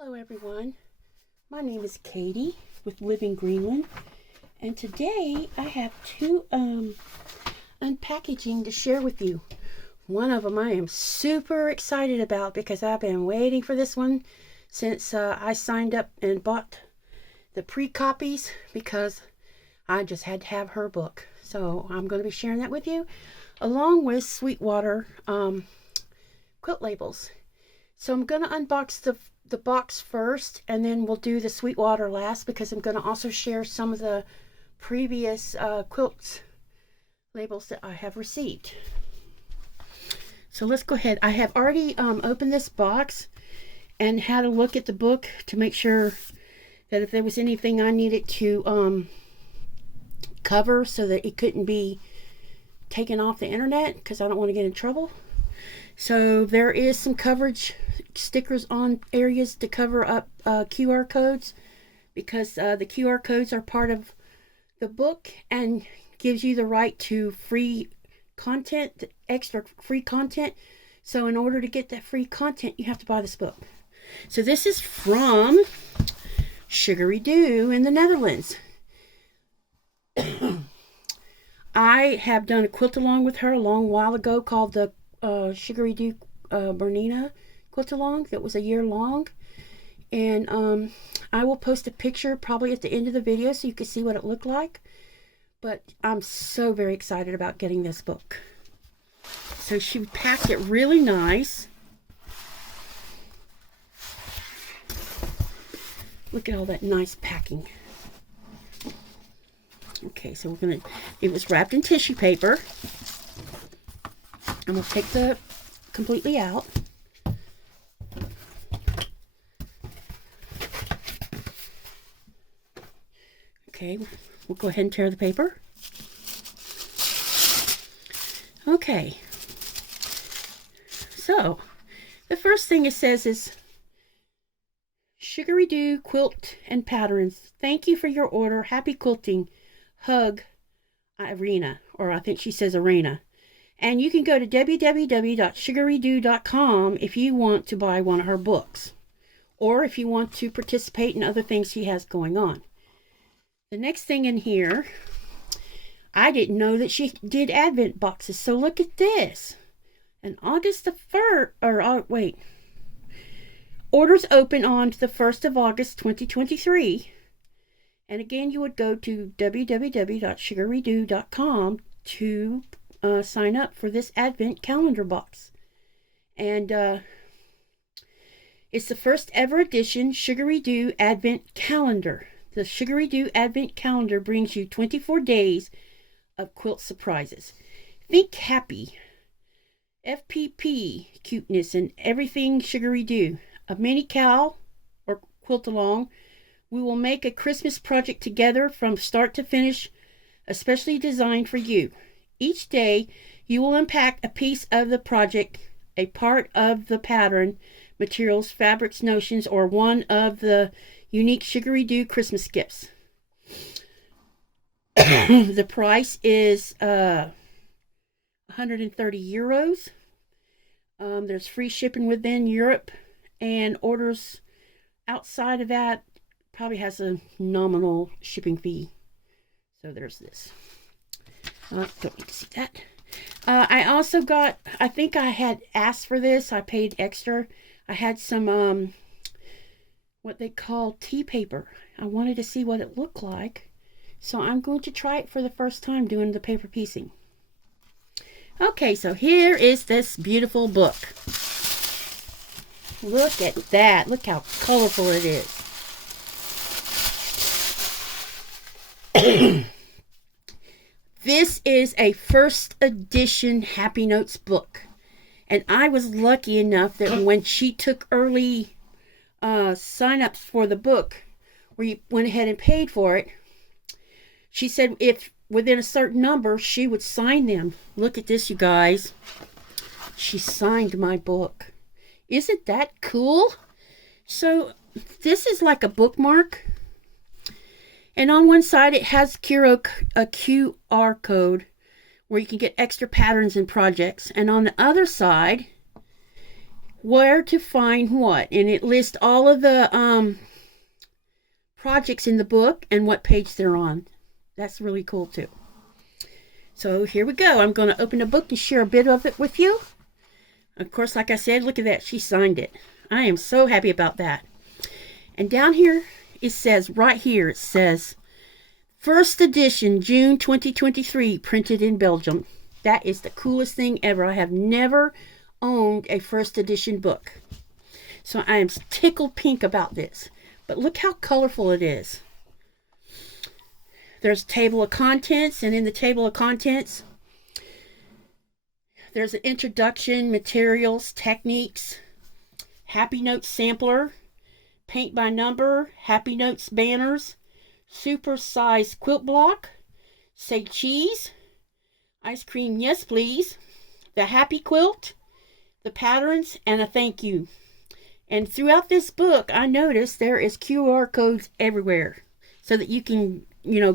Hello everyone, my name is Katie with Living Greenland, and today I have two unpackaging to share with you. One of them I am super excited about because I've been waiting for this one since I signed up and bought the pre-copies because I just had to have her book. So I'm going to be sharing that with you along with Sweetwater quilt labels. So I'm going to unbox the box first, and then we'll do the Sweetwater last because I'm going to also share some of the previous quilts labels that I have received. So let's go ahead. I have already opened this box and had a look at the book to make sure that if there was anything I needed to cover so that it couldn't be taken off the internet because I don't want to get in trouble. So there is some coverage stickers on areas to cover up QR codes because the QR codes are part of the book and gives you the right to free content, extra free content. So in order to get that free content, you have to buy this book. So this is from Sugaridoo in the Netherlands. I have done a quilt along with her a long while ago called the Sugaridoo Bernina QAL that was a year long, and I will post a picture probably at the end of the video so you can see what it looked like. But I'm so very excited about getting this book. So she packed it really nice. Look at all that nice packing. Okay, so it was wrapped in tissue paper. I'm going to take the completely out. Okay, we'll go ahead and tear the paper. Okay. So, the first thing it says is, Sugaridoo Quilt and Patterns. Thank you for your order. Happy quilting. Hug, Arena. Or I think she says Arena. And you can go to www.sugaridoo.com if you want to buy one of her books. Or if you want to participate in other things she has going on. The next thing in here, I didn't know that she did advent boxes. So look at this. And August the 1st, or wait. Orders open on the 1st of August 2023. And again, you would go to www.sugaridoo.com to sign up for this advent calendar box. And it's the first ever edition Sugaridoo Advent Calendar. The Sugaridoo Advent Calendar brings you 24 days of quilt surprises. Think happy, FPP, cuteness, and everything Sugaridoo. A mini KAL, or quilt along. We will make a Christmas project together from start to finish, especially designed for you. Each day, you will unpack a piece of the project, a part of the pattern, materials, fabrics, notions, or one of the unique Sugaridoo Christmas gifts. The price is 130 euros. There's free shipping within Europe, and orders outside of that probably has a nominal shipping fee. So there's this. Don't need to see that. I also got, I think I had asked for this. I paid extra. I had some what they call tea paper. I wanted to see what it looked like. So I'm going to try it for the first time doing the paper piecing. Okay, so here is this beautiful book. Look at that. Look how colorful it is. This is a first edition Happy Notes book. And I was lucky enough that when she took early sign-ups for the book, where you went ahead and paid for it, she said if within a certain number, she would sign them. Look at this, you guys. She signed my book. Isn't that cool? So this is like a bookmark. And on one side, it has a QR code where you can get extra patterns and projects. And on the other side, where to find what, and it lists all of the projects in the book and what page they're on. That's really cool too. So here we go. I'm going to open the book and share a bit of it with you. Of course, like I said, look at that. She signed it. I am so happy about that. And down here, it says, right here, it says, first edition, June 2023, printed in Belgium. That is the coolest thing ever. I have never owned a first edition book. So I am tickled pink about this. But look how colorful it is. There's a table of contents, and in the table of contents, there's an introduction, materials, techniques, Happy Notes sampler, paint by number, Happy Notes banners, super sized quilt block, say cheese, ice cream yes please, the happy quilt, the patterns, and a thank you. And throughout this book, I noticed there is QR codes everywhere so that you can,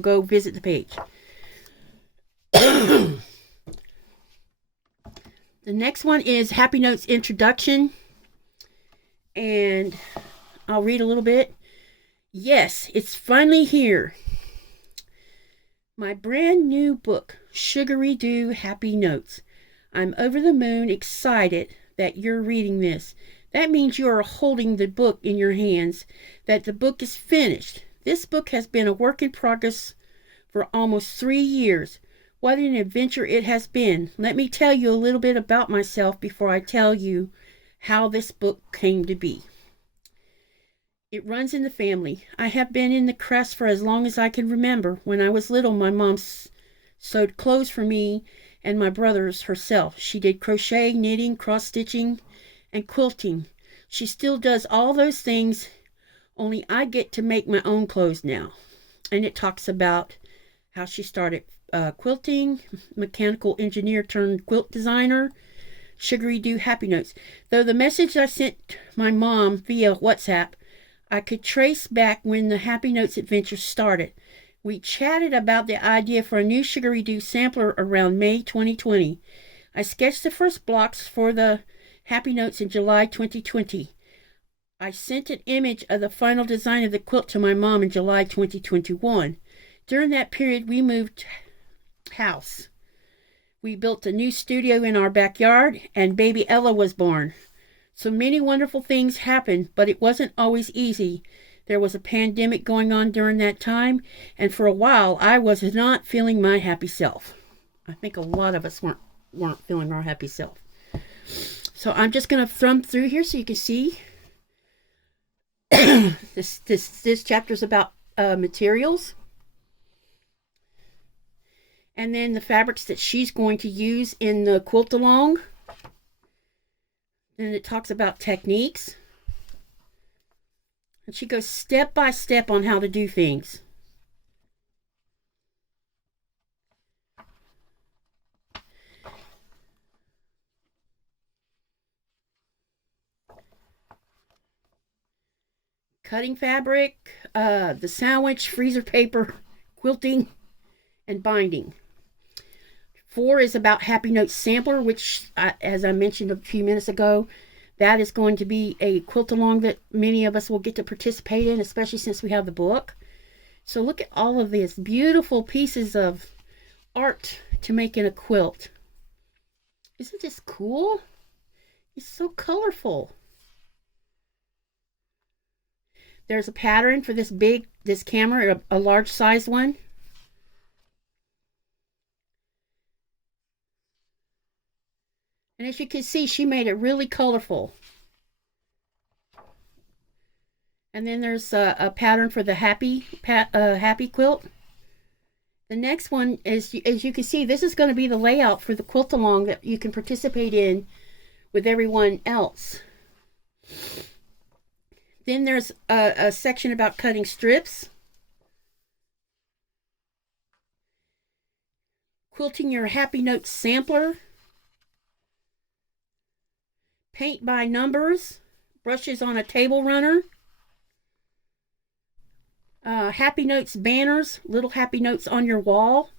go visit the page. The next one is Happy Notes Introduction. And I'll read a little bit. Yes, it's finally here. My brand new book, Sugaridoo Happy Notes. I'm over the moon excited that you're reading this. That means you are holding the book in your hands, that the book is finished. This book has been a work in progress for almost 3 years. What an adventure it has been. Let me tell you a little bit about myself before I tell you how this book came to be. It runs in the family. I have been in the crafts for as long as I can remember. When I was little, my mom sewed clothes for me and my brothers herself. She did crochet, knitting, cross-stitching, and quilting. She still does all those things, only I get to make my own clothes now. And it talks about how she started quilting, mechanical engineer turned quilt designer, Sugaridoo Happy Notes. Though the message I sent my mom via WhatsApp, I could trace back when the Happy Notes adventure started. We chatted about the idea for a new Sugaridoo sampler around May 2020. I sketched the first blocks for the Happy Notes in July 2020. I sent an image of the final design of the quilt to my mom in July 2021. During that period, we moved house. We built a new studio in our backyard, and baby Ella was born. So many wonderful things happened, but it wasn't always easy. There was a pandemic going on during that time, and for a while, I was not feeling my happy self. I think a lot of us weren't feeling our happy self. So I'm just going to thumb through here so you can see. This chapter is about materials. And then the fabrics that she's going to use in the quilt along. Then it talks about techniques. And she goes step by step on how to do things. Cutting fabric, the sandwich, freezer paper, quilting, and binding. 4 is about Happy Notes sampler, which, as I mentioned a few minutes ago, that is going to be a quilt along that many of us will get to participate in, especially since we have the book. So look at all of these beautiful pieces of art to make in a quilt. Isn't this cool? It's so colorful. There's a pattern for this camera, a large size one. And as you can see, she made it really colorful. And then there's a pattern for the happy quilt. The next one is, as you can see, this is going to be the layout for the quilt along that you can participate in with everyone else. Then there's a section about cutting strips. Quilting your Happy Notes sampler. Paint by numbers. Brushes on a table runner. Happy Notes banners. Little Happy Notes on your wall.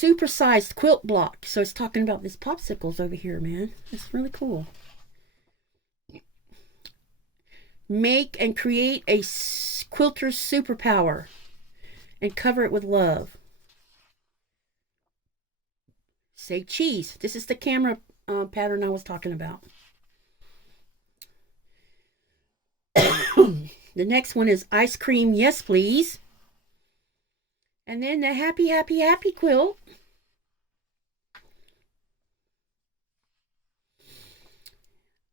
supersized quilt block. So it's talking about these popsicles over here, man. It's really cool. Make and create a quilter's superpower and cover it with love. Say cheese. This is the camera pattern I was talking about. The next one is ice cream, yes please. And then the happy, happy, happy quilt.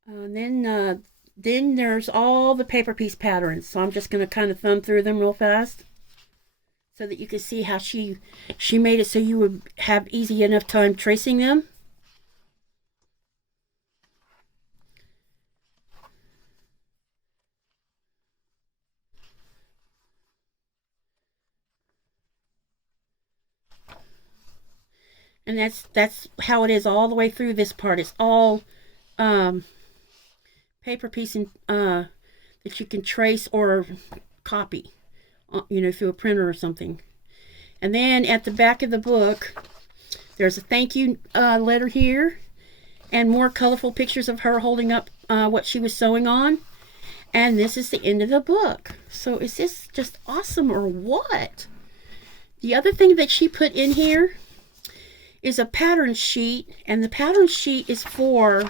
And then there's all the paper piece patterns. So I'm just going to kind of thumb through them real fast so that you can see how she made it so you would have easy enough time tracing them. And that's how it is all the way through this part. It's all paper piece and that you can trace or copy, you know, through a printer or something. And then at the back of the book, there's a thank you letter here, and more colorful pictures of her holding up what she was sewing on. And this is the end of the book. So is this just awesome or what? The other thing that she put in here is a pattern sheet, and the pattern sheet is for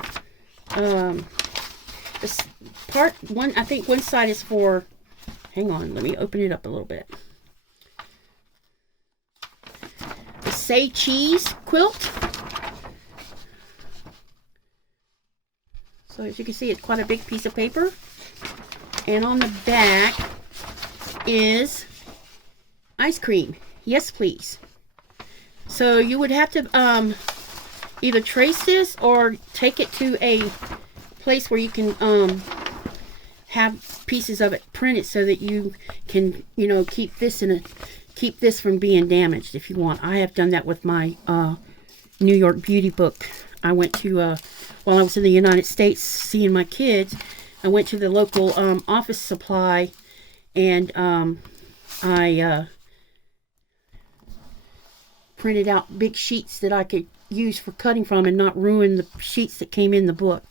this part one. I think one side is for, hang on, let me open it up a little bit. The Say Cheese quilt. So as you can see, it's quite a big piece of paper. And on the back is ice cream, yes please. So you would have to either trace this or take it to a place where you can have pieces of it printed so that you can, you know, keep this from being damaged if you want. I have done that with my New York beauty book. I went to while I was in the United States seeing my kids, I went to the local office supply, and I printed out big sheets that I could use for cutting from and not ruin the sheets that came in the book.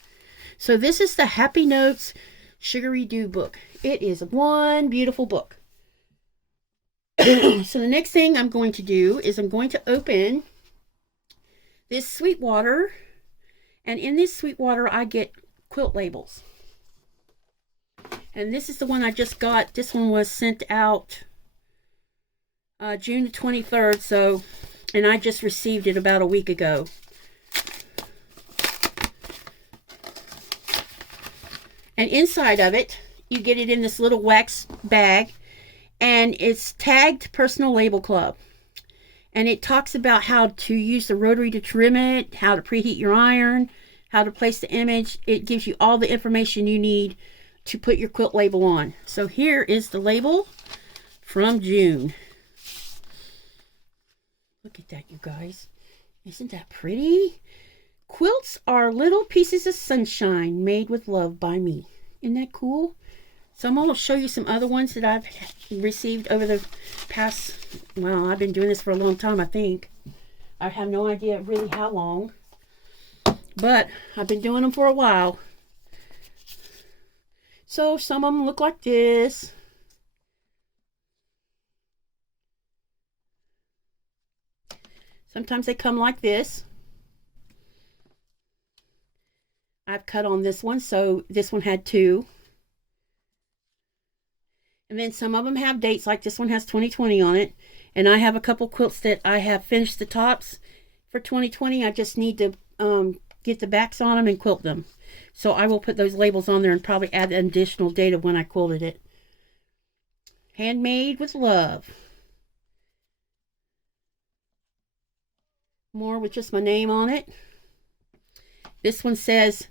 So this is the Happy Notes Sugaridoo book. It is one beautiful book. So the next thing I'm going to do is I'm going to open this Sweetwater, and in this Sweetwater I get quilt labels. And this is the one I just got. This one was sent out June the 23rd, so, and I just received it about a week ago. And inside of it, you get it in this little wax bag, and it's tagged Personal Label Club. And it talks about how to use the rotary to trim it, how to preheat your iron, how to place the image. It gives you all the information you need to put your quilt label on. So here is the label from June. Look at that, you guys. Isn't that pretty? Quilts are little pieces of sunshine made with love by me. Isn't that cool? So I'm going to show you some other ones that I've received over the past, well, I've been doing this for a long time, I think. I have no idea really how long, but I've been doing them for a while. So some of them look like this. Sometimes they come like this. I've cut on this one, so this one had 2. And then some of them have dates, like this one has 2020 on it. And I have a couple quilts that I have finished the tops for 2020. I just need to get the backs on them and quilt them. So I will put those labels on there and probably add an additional date of when I quilted it. Handmade with love. More with just my name on it. This one says,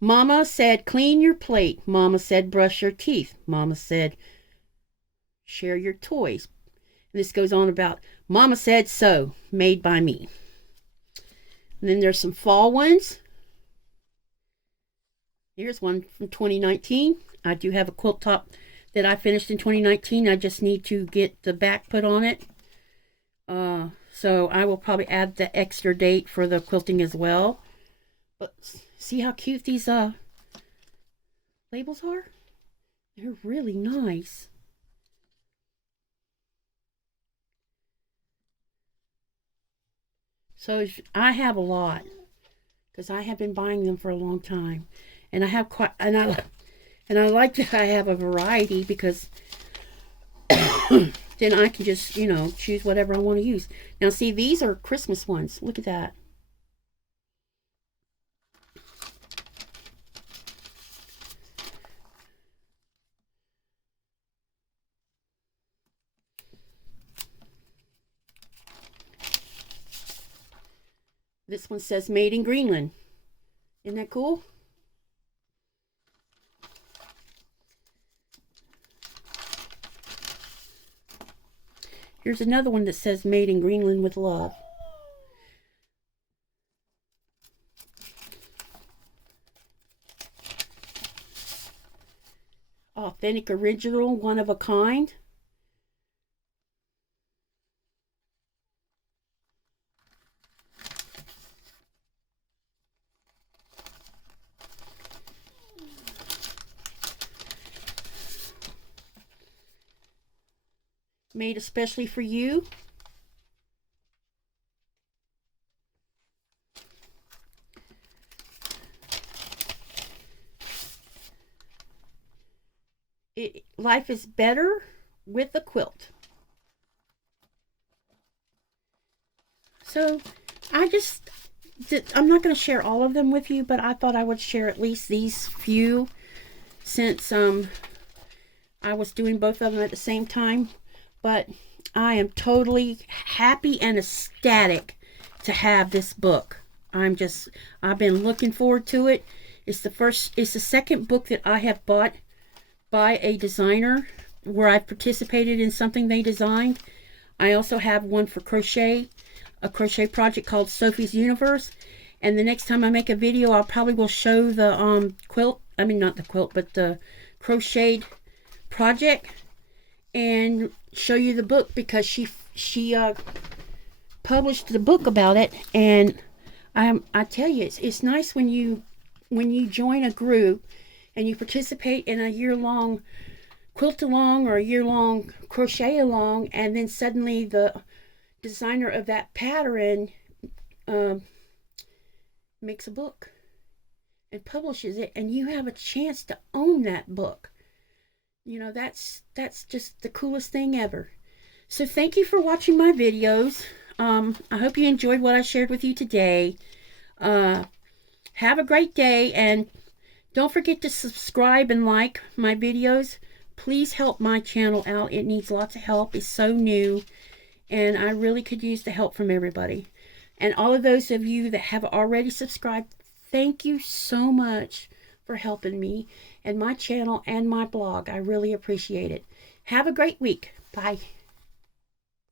Mama said clean your plate. Mama said brush your teeth. Mama said share your toys. And this goes on about Mama said so, made by me. And then there's some fall ones. Here's one from 2019. I do have a quilt top that I finished in 2019. I just need to get the back put on it. So I will probably add the extra date for the quilting as well. But see how cute these labels are? They're really nice. So I have a lot because I have been buying them for a long time, and I have quite and I like that I have a variety because then I can just, you know, choose whatever I want to use. Now see, these are Christmas ones. Look at that. This one says Made in Greenland. Isn't that cool? Here's another one that says Made in Greenland with love. Authentic, original, one of a kind. Made especially for you. Life is better with a quilt. So I'm not going to share all of them with you, but I thought I would share at least these few since I was doing both of them at the same time. But I am totally happy and ecstatic to have this book. I've been looking forward to it. It's the second book that I have bought by a designer where I've participated in something they designed. I also have one for crochet, a crochet project called Sophie's Universe. And the next time I make a video, I probably will show the quilt. I mean, not the quilt, but the crocheted project, and show you the book because she published the book about it. And I tell you, it's nice when you join a group and you participate in a year-long quilt along or a year-long crochet along, and then suddenly the designer of that pattern makes a book and publishes it, and you have a chance to own that book. You know, that's just the coolest thing ever. So thank you for watching my videos. I hope you enjoyed what I shared with you today. Have a great day, and don't forget to subscribe and like my videos. Please help my channel out. It needs lots of help. It's so new, and I really could use the help from everybody. And all of those of you that have already subscribed, thank you so much for helping me and my channel and my blog. I really appreciate it. Have a great week. Bye.